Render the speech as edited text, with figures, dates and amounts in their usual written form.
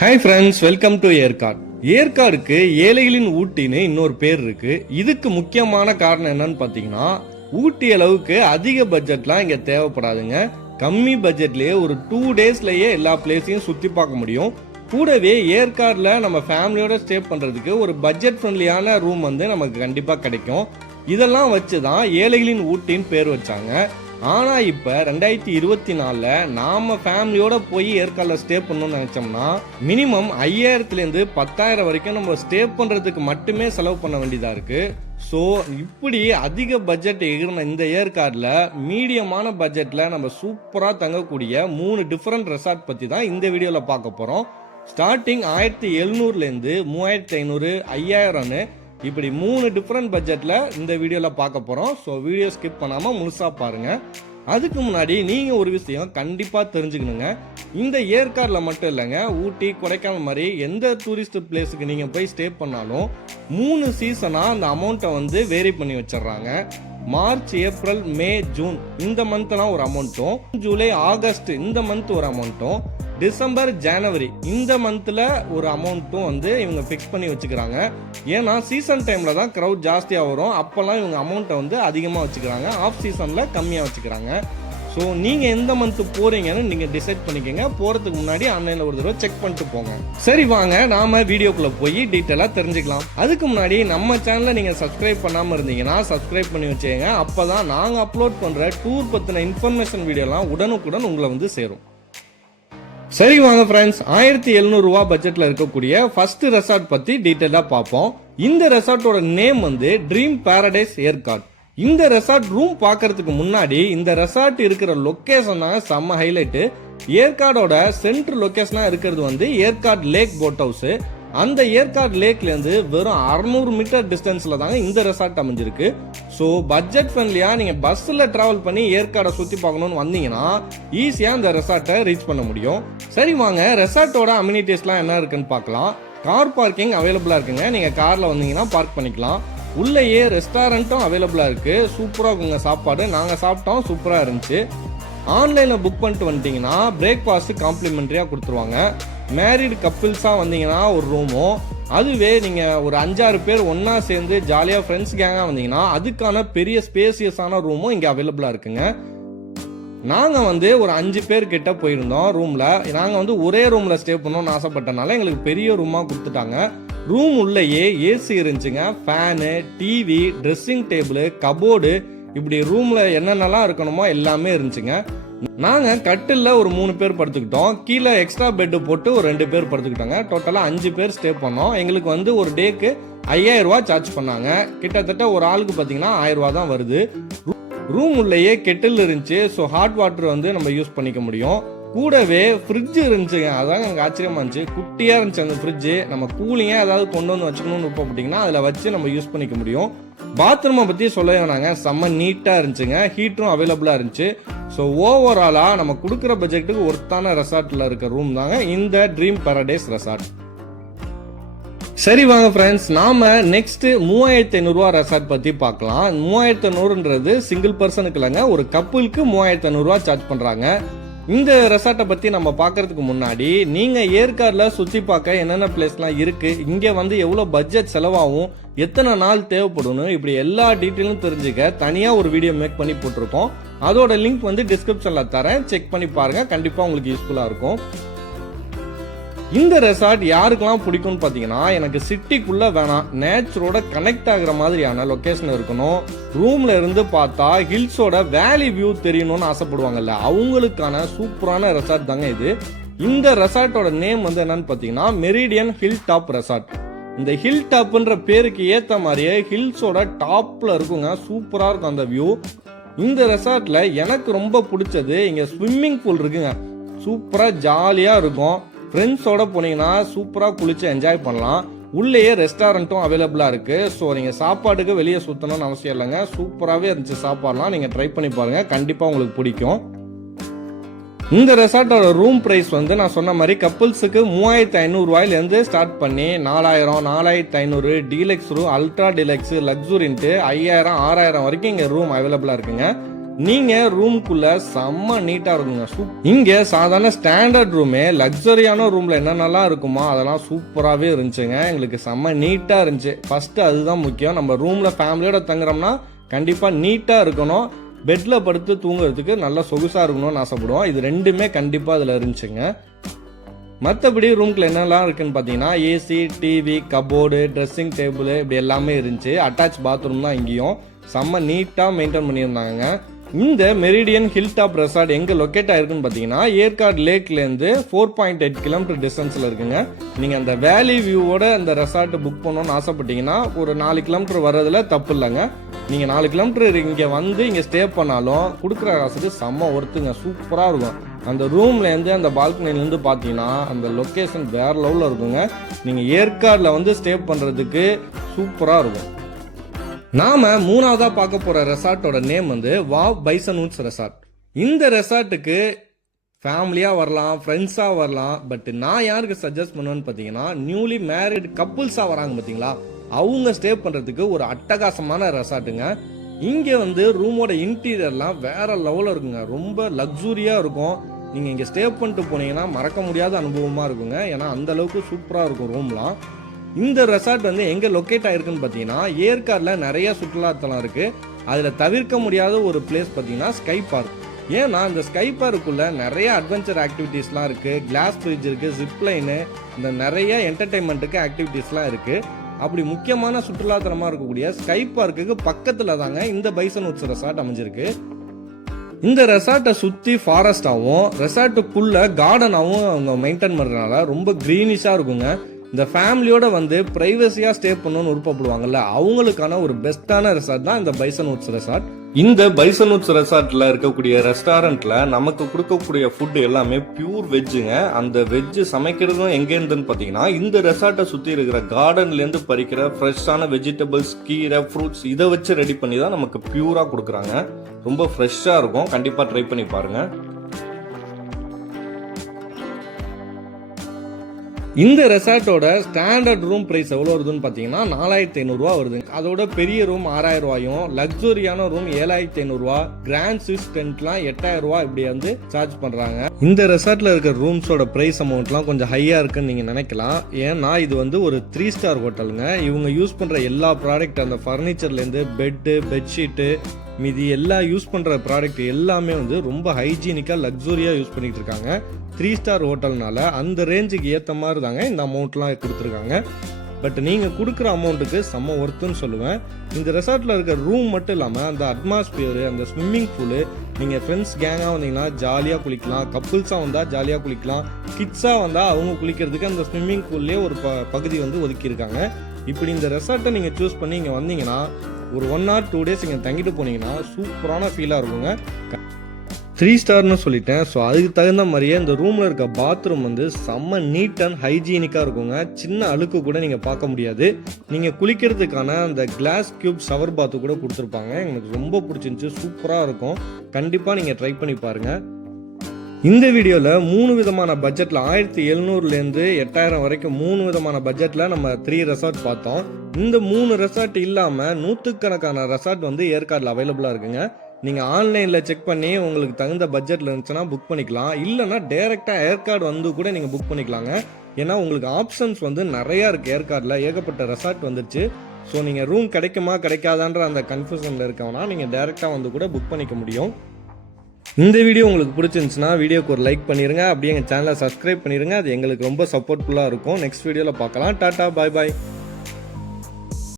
Hi friends, welcome to Yercaud. ஏற்காடுக்கு ஏழைகளின் ஊட்டின்னு இன்னொரு பேர் இருக்கு. இதுக்கு முக்கியமான காரணம் என்னன்னு பாத்தீங்கன்னா, ஊட்டி அளவுக்கு அதிக பட்ஜெட்லாம் இங்க தேவைப்படாதுங்க. கம்மி பட்ஜெட்லயே ஒரு 2 டேஸ்லயே எல்லா பிளேஸையும் சுத்தி பார்க்க முடியும். கூடவே ஏற்காடுல நம்ம ஃபேமிலியோட ஸ்டே பண்றதுக்கு ஒரு பட்ஜெட் ஃப்ரெண்ட்லியான ரூம் நமக்கு கண்டிப்பா கிடைக்கும். இதெல்லாம் வச்சுதான் ஏழைகளின் ஊட்டின்னு பேர் வச்சாங்க. ஆனா இப்ப 2024 நாம ஃபேமிலியோட போய் ஏற்காடுல ஸ்டே பண்ணணும்னு நினைச்சோம்னா மினிமம் 5000 10,000 வரைக்கும் நம்ம ஸ்டே பண்றதுக்கு மட்டுமே செலவு பண்ண வேண்டியதா இருக்கு. ஸோ இப்படி அதிக பட்ஜெட் எகிரின இந்த ஏற்காடுல மீடியமான பட்ஜெட்ல நம்ம சூப்பரா தங்கக்கூடிய 3 டிஃபரெண்ட் ரெசார்ட் பத்தி தான் இந்த வீடியோல பார்க்க போறோம். ஸ்டார்டிங் 1700 3500 5000 இப்படி 3 டிஃப்ரெண்ட் பட்ஜெட்ல இந்த வீடியோல பார்க்க போறோம். ஸோ வீடியோ ஸ்கிப் பண்ணாம முழுசா பாருங்க. அதுக்கு முன்னாடி நீங்க ஒரு விஷயம் கண்டிப்பா தெரிஞ்சுக்கணுங்க. இந்த ஏற்காடுல மட்டும் இல்லைங்க, ஊட்டி கொடைக்கானல் மாதிரி எந்த டூரிஸ்ட் பிளேஸுக்கு நீங்க போய் ஸ்டே பண்ணாலும் 3 சீசனா அந்த அமௌண்ட்டை வேரி பண்ணி வச்சிடறாங்க. மார்ச், ஏப்ரல், மே, ஜூன் இந்த மந்த்லாம் ஒரு அமௌண்ட்டும், ஜூலை, ஆகஸ்ட் இந்த மந்த் ஒரு அமௌண்ட்டும், டிசம்பர், ஜனவரி இந்த மந்த்ல ஒரு அமௌண்ட்டும் இவங்க ஃபிக்ஸ் பண்ணி வச்சுக்கிறாங்க. ஏன்னா சீசன் டைம்ல தான் க்ரௌட் ஜாஸ்தியா வரும். அப்பெல்லாம் இவங்க அமௌண்ட்டை அதிகமா வச்சுக்கிறாங்க, ஆஃப் சீசன்ல கம்மியா வச்சுக்கிறாங்க. ஸோ நீங்க எந்த மந்த் போறீங்கன்னு நீங்க டிசைட் பண்ணிக்கங்க. போறதுக்கு முன்னாடி ஆன்லைன்ல ஒரு தடவை செக் பண்ணிட்டு போங்க. சரி, வாங்க நாம வீடியோக்குள்ள போய் டீட்டெயிலா தெரிஞ்சுக்கலாம். அதுக்கு முன்னாடி நம்ம சேனலை நீங்க சப்ஸ்கிரைப் பண்ணாம இருந்தீங்கன்னா சப்ஸ்கிரைப் பண்ணி வச்சுக்கங்க. அப்பதான் நாங்க அப்லோட் பண்ற டூர் பத்தின இன்ஃபர்மேஷன் வீடியோலாம் உடனுக்குடன் உங்களை சேரும். சரி வாங்க ஃப்ரெண்ட்ஸ், 1700 ரூபா பட்ஜெட்ல இருக்கக்கூடிய ஃபர்ஸ்ட் ரெசார்ட் பத்தி டீடைலா பார்ப்போம். இந்த ரெசார்ட்டோட நேம் ட்ரீம் பாரடைஸ் ஏற்காடு. இந்த ரெசார்ட் ரூம் பார்க்கறதுக்கு முன்னாடி இந்த ரெசார்ட் இருக்கிற லொகேஷன் தான் செம்ம ஹைலைட். ஏற்காடோட சென்ட்ரல் லொகேஷனா இருக்கிறது ஏற்காடு லேக் போட் ஹவுஸ். அந்த ஏற்காடு லேக்ல இருந்து வெறும் 600 மீட்டர் டிஸ்டன்ஸ்ல தாங்க இந்த ரெசார்ட் அமைஞ்சிருக்கு. ஸோ பட்ஜெட் ஃப்ரெண்ட்லியா நீங்க பஸ்ல டிராவல் பண்ணி ஏற்காடை சுத்தி பார்க்கணும்னு வந்தீங்கன்னா ஈஸியா இந்த ரெசார்ட்டை ரீச் பண்ண முடியும். சரி வாங்க, ரெசார்ட்டோட அம்யூனிட்டிஸ்லாம் என்ன இருக்குன்னு பார்க்கலாம். கார் பார்க்கிங் அவைலபிளா இருக்குங்க. நீங்க கார்ல வந்தீங்கன்னா பார்க் பண்ணிக்கலாம். உள்ளேயே ரெஸ்டாரண்ட்டும் அவைலபிளா இருக்கு. சூப்பரா இருக்குங்க சாப்பாடு. நாங்க சாப்பிட்டோம், சூப்பரா இருந்துச்சு. ஆன்லைன்ல புக் பண்ணிட்டு வந்துட்டீங்கன்னா பிரேக்ஃபாஸ்ட் காம்ப்ளிமெண்டரியா கொடுத்துருவாங்க. மேரிடு கப்பிள்ஸா வந்தீங்கன்னா ஒரு ரூமும், அதுவே நீங்க ஒரு 5-6 பேர் ஒன்னா சேர்ந்து ஜாலியா ஃப்ரெண்ட்ஸ் கேங்கா வந்தீங்கன்னா அதுக்கான பெரிய ஸ்பேசியஸான ரூமும் இங்க அவைலபிளா இருக்குங்க. நாங்க ஒரு 5 பேர் கிட்ட போயிருந்தோம் ரூம்ல. நாங்க ஒரே ரூம்ல ஸ்டே பண்ணணும்னு ஆசைப்பட்டனால எங்களுக்கு பெரிய ரூமா கொடுத்துட்டாங்க. ரூம் உள்ளேயே ஏசி இருந்துச்சுங்க, fan, TV, dressing table, cupboard, இப்படி ரூம்ல என்னென்னலாம் இருக்கணுமோ எல்லாமே இருந்துச்சுங்க. நாங்க கட்டில்ல ஒரு 3 பேர் படுத்துக்கிட்டோம். கீழே எக்ஸ்ட்ரா பெட் போட்டு ஒரு 2 பேர் படுத்துக்கிட்டாங்க. டோட்டலா 5 பேர் ஸ்டே பண்ணோம். எங்களுக்கு ஒரு டேக்கு 5000 ரூபாய் சார்ஜ் பண்ணாங்க. கிட்டத்தட்ட ஒரு ஆளுக்கு பாத்தீங்கன்னா 1000 ரூபாய் தான் வருது. ரூம் உள்ளேயே கெட்டில் இருந்துச்சு. ஸோ ஹாட் வாட்டர் நம்ம யூஸ் பண்ணிக்க முடியும். கூடவே ஃப்ரிட்ஜ் இருந்துச்சுங்க. அதாங்க எனக்கு ஆச்சரியமா இருந்துச்சு. குட்டியா இருந்துச்சு அந்த ஃப்ரிட்ஜ். நம்ம கூலிங்கா ஏதாவது கொண்டு வச்சுக்கணும்னு விருப்பப்பட்டீங்கன்னா அதுல வச்சு நம்ம யூஸ் பண்ணிக்க முடியும். பாத்ரூமை பத்தி சொல்ல வேணாங்க, செம்ம நீட்டா இருந்துச்சுங்க. ஹீட்டரும் அவைலபிளா இருந்துச்சு. ஸோ ஓவராலா நம்ம கொடுக்குற பட்ஜெட்டுக்கு ஒர்த்தான ரெசார்ட்ல இருக்க ரூம் தாங்க இந்த ட்ரீம் பாரடைஸ் ரெசார்ட். சரி வாங்க ஃப்ரெண்ட்ஸ், நாம நெக்ஸ்ட் 3500 ரூபா ரெசார்ட் பத்தி பார்க்கலாம். 3500ன்றது சிங்கிள் பர்சனுக்கு இல்லைங்க, ஒரு கப்புளுக்கு 3500 ரூபா சார்ஜ் பண்றாங்க. இந்த ரெசார்ட்டை பத்தி நம்ம பார்க்கறதுக்கு முன்னாடி நீங்க ஏற்காடுல சுத்தி பார்க்க என்னென்ன பிளேஸ்லாம் இருக்கு, இங்க எவ்வளவு பட்ஜெட் செலவாகும், எத்தனை நாள் தேவைப்படும், இப்படி எல்லா டீட்டெயிலும் தெரிஞ்சுக்க தனியா ஒரு வீடியோ மேக் பண்ணி போட்டிருக்கோம். அதோட லிங்க் டிஸ்கிரிப்ஷன்ல தரேன், செக் பண்ணி பாருங்க. கண்டிப்பா உங்களுக்கு யூஸ்ஃபுல்லா இருக்கும். இந்த ரெசார்ட் யாருக்கெல்லாம் பிடிக்கும்னு பாத்தீங்கன்னா, எனக்கு சிட்டிக்குள்ள வேணாம், நேச்சரோட கனெக்ட் ஆகுற மாதிரியான லொகேஷன் இருக்கணும், ரூம்ல இருந்து பார்த்தா ஹில்ஸோட வேலி வியூ தெரியணும்னு ஆசைப்படுவாங்கல்ல, அவங்களுக்கான சூப்பரான ரெசார்ட் தாங்க இது. இந்த ரெசார்ட்டோட நேம் என்னன்னு பாத்தீங்கன்னா மெரிடியன் ஹில் டாப் ரெசார்ட். இந்த ஹில் டாப்ன்ற பேருக்கு ஏத்த மாதிரியே ஹில்ஸோட டாப்ல இருக்குங்க. சூப்பரா இருக்கும் அந்த வியூ. இந்த ரெசார்ட்ல எனக்கு ரொம்ப பிடிச்சது இங்க ஸ்விம்மிங் பூல் இருக்குங்க. சூப்பரா ஜாலியா இருக்கும். ஃப்ரெண்ட்ஸோட போனீங்கன்னா சூப்பரா குளிச்சு என்ஜாய் பண்ணலாம். உள்ளேயே ரெஸ்டாரண்ட்டும் அவைலபிளா இருக்கு. ஸோ நீங்க சாப்பாட்டுக்கு வெளியே சுத்தணும்னு அவசியம் இல்லைங்க. சூப்பராகவே இருந்துச்சு சாப்பாடுலாம். நீங்க ட்ரை பண்ணி பாருங்க, கண்டிப்பா உங்களுக்கு பிடிக்கும். இந்த ரெசார்ட்டோட ரூம் பிரைஸ் நான் சொன்ன மாதிரி கப்புள்ஸுக்கு 3500 ரூபாயிலிருந்து ஸ்டார்ட் பண்ணி 4000, 4500, டீலக்ஸ் ரூம், அல்ட்ரா டீலக்ஸ், லக்ஸுரின்ட்டு 5000, 6000 வரைக்கும் இங்க ரூம் அவைலபிளா இருக்குங்க. நீங்க ரூம்குள்ள செம்ம நீட்டா இருக்குங்க. இங்க சாதாரண ஸ்டாண்டர்ட் ரூமே லக்ஸரியான ரூம்ல என்னென்னலாம் இருக்குமோ அதெல்லாம் சூப்பராகவே இருந்துச்சுங்க. எங்களுக்கு செம்ம நீட்டா இருந்துச்சு. ஃபர்ஸ்ட் அதுதான் முக்கியம். நம்ம ரூம்ல ஃபேமிலியோட தங்குறோம்னா கண்டிப்பா நீட்டா இருக்கணும். பெட்ல படுத்து தூங்குறதுக்கு நல்லா சொகுசா இருக்கணும்னு ஆசைப்படுவோம். இது ரெண்டுமே கண்டிப்பா அதுல இருந்துச்சுங்க. மற்றபடி ரூம்குள்ள என்னெல்லாம் இருக்குன்னு பார்த்தீங்கன்னா AC, TV, cupboard, dressing table இப்படி எல்லாமே இருந்துச்சு. அட்டாச் பாத்ரூம் தான் இங்கேயும் செம்ம நீட்டாக மெயின்டைன் பண்ணியிருந்தாங்க. இந்த மெரிடியன் ஹில் டாப் ரெசார்ட் எங்கே லொக்கேட் ஆயிருக்குன்னு பார்த்தீங்கன்னா ஏற்காடு லேக்லேருந்து 4.8 கிலோமீட்டர் டிஸ்டன்ஸில் இருக்குங்க. நீங்கள் அந்த வேலி வியூவோட அந்த ரெசார்ட் புக் பண்ணணும்னு ஆசைப்பட்டீங்கன்னா ஒரு 4 கிலோமீட்டர் வர்றதுல தப்பு இல்லைங்க. நீங்கள் 4 கிலோமீட்டர் இங்கே வந்து இங்கே ஸ்டே பண்ணாலும் கொடுக்குற காசுக்கு செம்ம ஒர்த்துங்க. சூப்பராக இருக்கும். அந்த ரூம்லேருந்து அந்த பால்கனிலேருந்து பார்த்தீங்கன்னா அந்த லொக்கேஷன் வேற லெவலில் இருக்குங்க. நீங்கள் ஏற்காடில் வந்து ஸ்டே பண்ணுறதுக்கு சூப்பராக இருக்கும். நாம மூணாவதா பார்க்க போற ரெசார்ட்டோட நேம் வந்து வாவ் பைசன் வுட்ஸ் ரெசார்ட். இந்த ரெசார்ட்டுக்கு ஃபேமிலியா வரலாம், ஃப்ரெண்ட்ஸா வரலாம். பட் நான் யாருக்கு சஜஸ்ட் பண்ணுவேன்னு பார்த்தீங்கன்னா நியூலி மேரிட் கப்புள்ஸா வராங்க பார்த்தீங்களா, அவங்க ஸ்டே பண்றதுக்கு ஒரு அட்டகாசமான ரெசார்ட்டுங்க. இங்க வந்து ரூமோட இன்டீரியர்லாம் வேற லெவலில் இருக்குங்க. ரொம்ப லக்ஸூரியா இருக்கும். நீங்க இங்க ஸ்டே பண்ணிட்டு போனீங்கன்னா மறக்க முடியாத அனுபவமா இருக்குங்க. ஏன்னா அந்த அளவுக்கு சூப்பரா இருக்கும் ரூம்லாம். இந்த ரெசார்ட் வந்து எங்கே லொக்கேட் ஆயிருக்குன்னு பார்த்தீங்கன்னா ஏற்காடில் நிறைய சுற்றுலாத்தலம் இருக்குது. அதில் தவிர்க்க முடியாத ஒரு பிளேஸ் பார்த்தீங்கன்னா ஸ்கை பார்க். ஏன்னா இந்த ஸ்கை பார்க்குள்ளே நிறைய அட்வென்ச்சர் ஆக்டிவிட்டீஸ்லாம் இருக்குது. கிளாஸ் பிரிட்ஜ் இருக்குது, ஜிப்லைனு, இந்த நிறைய என்டர்டைன்மெண்ட்டுக்கு ஆக்டிவிட்டீஸ்லாம் இருக்குது. அப்படி முக்கியமான சுற்றுலாத்தலமாக இருக்கக்கூடிய ஸ்கை பார்க்குக்கு பக்கத்தில் தாங்க இந்த பைசன் வுட்ஸ் ரெசார்ட் அமைஞ்சிருக்கு. இந்த ரெசார்ட்டை சுற்றி ஃபாரஸ்டாகவும் ரெசார்ட்டுக்குள்ளே கார்டனாகவும் அவங்க மெயின்டைன் பண்ணுறதுனால ரொம்ப க்ரீனிஷாக இருக்குங்க. இந்த ஃபேமிலியோட வந்து பிரைவசியா ஸ்டே பண்ணணும்னு விருப்பப்படுவாங்கல்ல, அவங்களுக்கான ஒரு பெஸ்டான ரெசார்ட் தான் இந்த பைசன் வுட்ஸ் ரெசார்ட். இந்த பைசன் வுட்ஸ் ரெசார்ட்ல இருக்கக்கூடிய ரெஸ்டாரண்ட்ல நமக்கு கொடுக்கக்கூடிய ஃபுட் எல்லாமே பியூர் வெஜ்ஜுங்க. அந்த வெஜ்ஜு சமைக்கிறதும் எங்க இருந்துன்னு பாத்தீங்கன்னா இந்த ரெசார்ட்டை சுத்தி இருக்கிற கார்டன்ல இருந்து பறிக்கிற ஃப்ரெஷ்ஷான வெஜிடபிள்ஸ், கீரை, ஃப்ரூட்ஸ் இதை வச்சு ரெடி பண்ணி தான் நமக்கு பியூரா கொடுக்குறாங்க. ரொம்ப ஃப்ரெஷ்ஷா இருக்கும். கண்டிப்பா ட்ரை பண்ணி பாருங்க. இந்த ரெசார்ட்டோட ஸ்டாண்டர்ட் ரூம் பிரைஸ் எவ்வளோ வருதுன்னு பார்த்தீங்கன்னா 4500 வருது. அதோட பெரிய ரூம் 6000 ரூபாயும், லக்ஸூரியான ரூம் 7500, கிராண்ட் ஸ்விஸ் டென்ட்லாம் 8000 இப்படி வந்து சார்ஜ் பண்றாங்க. இந்த ரெசார்ட்ல இருக்கிற ரூம்ஸோட பிரைஸ் அமௌண்ட்லாம் கொஞ்சம் ஹையா இருக்குன்னு நீங்க நினைக்கலாம். ஏன்னா இது வந்து ஒரு 3 ஸ்டார் ஹோட்டலுங்க. இவங்க யூஸ் பண்ற எல்லா ப்ராடக்ட், அந்த ஃபர்னிச்சர்ல இருந்து பெட்டு, பெட்ஷீட்டு, மீதி எல்லாம் யூஸ் பண்ற ப்ராடக்ட் எல்லாமே வந்து ரொம்ப ஹைஜீனிக்கா லக்ஸூரியா யூஸ் பண்ணிட்டு இருக்காங்க. 3 ஸ்டார் ஹோட்டல்னால அந்த ரேஞ்சுக்கு ஏற்ற மாதிரி தாங்க இந்த அமௌண்ட்லாம் கொடுத்துருக்காங்க. பட் நீங்கள் கொடுக்குற அமௌண்ட்டுக்கு செம்ம ஒர்த்துன்னு சொல்லுவேன். இந்த ரெசார்ட்டில் இருக்க ரூம் மட்டும் இல்லாமல் அந்த அட்மாஸ்பியரு, அந்த ஸ்விம்மிங் பூலு, நீங்கள் ஃப்ரெண்ட்ஸ் கேங்காக வந்தீங்கன்னா ஜாலியாக குளிக்கலாம். கப்புள்ஸாக வந்தால் ஜாலியாக குளிக்கலாம். கிட்ஸாக வந்தால் அவங்க குளிக்கிறதுக்கு அந்த ஸ்விம்மிங் பூல்லேயே ஒரு பகுதி வந்து ஒதுக்கியிருக்காங்க. இப்படி இந்த ரெசார்ட்டை நீங்கள் சூஸ் பண்ணி இங்கே வந்தீங்கன்னா ஒரு 1 or 2 days இங்கே தங்கிட்டு போனீங்கன்னா சூப்பரான ஃபீலாக இருக்குங்க. 3 ஸ்டார்னு சொல்லிட்டேன். ஸோ அதுக்கு தகுந்த மாதிரியே இந்த ரூமில் இருக்க பாத்ரூம் வந்து செம்ம நீட் அண்ட் ஹைஜீனிக்காக இருக்குங்க. சின்ன அழுக்கு கூட நீங்கள் பார்க்க முடியாது. நீங்கள் குளிக்கிறதுக்கான அந்த கிளாஸ் கியூப் ஷவர் பாத்து கூட கொடுத்துருப்பாங்க. எனக்கு ரொம்ப பிடிச்சிருந்துச்சு. சூப்பராக இருக்கும். கண்டிப்பாக நீங்கள் ட்ரை பண்ணி பாருங்கள். இந்த வீடியோவில் 3 விதமான பட்ஜெட்டில் 1700லேருந்து 8000 வரைக்கும் 3 விதமான பட்ஜெட்டில் நம்ம 3 ரெசார்ட் பார்த்தோம். இந்த 3 ரெசார்ட் இல்லாமல் 100கணக்கான ரெசார்ட் வந்து ஏற்காடில் அவைலபிளாக இருக்குங்க. நீங்கள் ஆன்லைனில் செக் பண்ணி உங்களுக்கு தகுந்த பட்ஜெட்டில் இருந்துச்சுன்னா புக் பண்ணிக்கலாம். இல்லைனா டேரெக்டாக ஏற்காடு வந்து கூட நீங்கள் புக் பண்ணிக்கலாங்க. ஏன்னா உங்களுக்கு ஆப்ஷன்ஸ் வந்து நிறையா இருக்குது. ஏற்காடில் ஏகப்பட்ட ரெசார்ட் வந்துருச்சு. ஸோ நீங்கள் ரூம் கிடைக்குமா கிடைக்காதான்ற அந்த கன்ஃபியூஷனில் இருக்கவனா நீங்கள் டேரெக்டாக வந்து கூட புக் பண்ணிக்க முடியும். இந்த வீடியோ உங்களுக்கு பிடிச்சிருந்துச்சுன்னா வீடியோக்கு ஒரு லைக் பண்ணிடுங்க. அப்படியே எங்கள் சேனலை சப்ஸ்கிரைப் பண்ணிடுங்க. அது எங்களுக்கு ரொம்ப சப்போர்ட்ஃபுல்லாக இருக்கும். நெக்ஸ்ட் வீடியோவில் பார்க்கலாம். டாட்டா, பாய் பாய்.